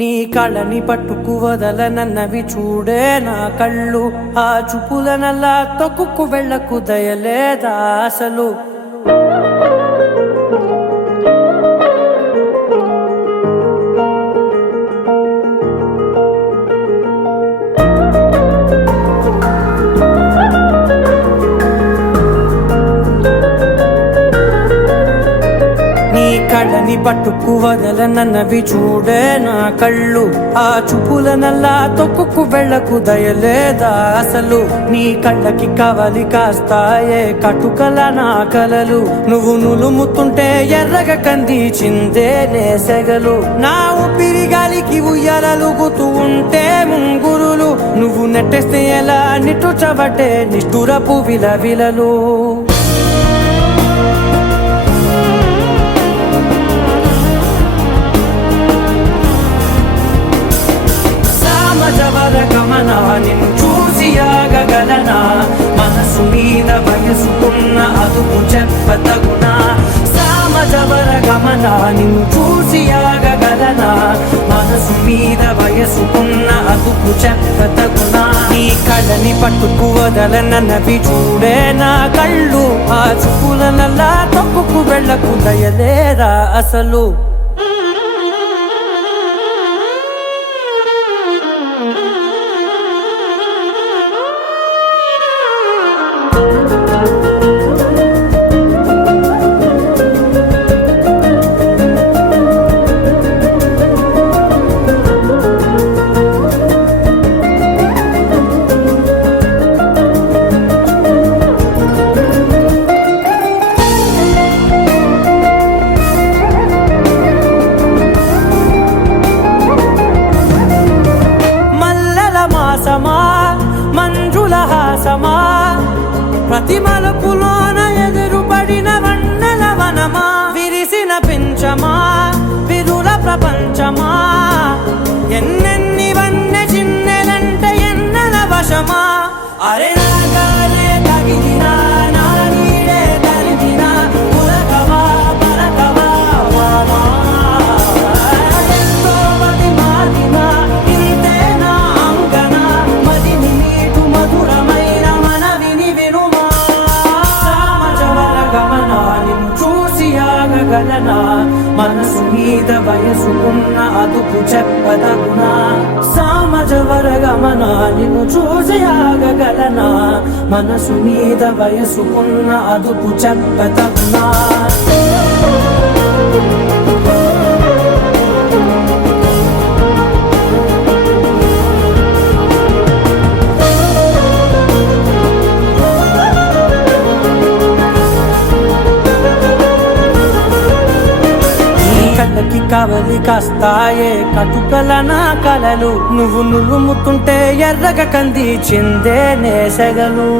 నీ కళ్ళని పట్టుకు వదలనన్నవి చూడే నా కళ్ళు, ఆ చూపులనల్లా తొక్కుకు వెళ్ళకు దయలేదా అసలు. కళ్ళని పట్టుకు వదలనన్నవి చూడే నా కళ్ళు, ఆ చూపులనల్లా తొక్కుకు వెళ్ళకు దయలేదా అసలు. నీ కళ్ళకి కవలి కాస్తాయే కటుకల నా కలలు, నువ్వు నులుముతుంటే ఎర్రగ కందిచిందే నేసెగలు. నా ఊపిరి గాలికి ఉయ్యాలలుగుతూ ఉంటే ముంగురులు, నువ్వు నెట్టేస్తే ఎలా నిట్టుచబట్టే నిష్ఠురపు విలవిలలు. గమనా నిన్ను చూసి ఆగగలనా, మనసు మీద వయసుకున్న అదుపు చెప్పతగునా. సామజవర గమనా నిన్ను చూసి ఆగగలనా, మనసు మీద వయసుకున్న అదుపు చెప్పతగునా. నీ కళ్ళని పట్టుకు వదలనన్నవి చూడే నా కళ్ళు, ఆ చూపులనల్లా తప్పుకు వెళ్ళకు దయలేరా అసలు. మంజుల హాసమా ప్రతి మలుపులోన ఎదురుపడిన వన్నెల వనమా, విరిసిన పించమా విరుల ప్రపంచమా, ఎన్నెన్ని వన్నె చిన్నెలంటే ఎన్నెల వశమా. అరే నాగాలే తగిలినా నా నీడే తరిమినా, పులకవా పలకవా వామా, ఎంతో మతి మారినా ఇంతే నా అంగన, మదిని నీటు మధురమైన మనవిని వినుమా. సామజవర గమనా నిన్ను చూసి ఆగగలనా, మనసు మీద వయసుకున్న అదుపు చెప్పదగునా. సామజవర గమనా నిన్ను చూసి ఆగగలనా, మనసు మీద వయసుకున్న అదుపు చెప్పదగునా. కళ్ళకి కవలి కాస్తాయే కటుకల నా కలలు, నువ్వు నులుముతుంటే ఎర్రగ కందిచిందే నేసెగలు.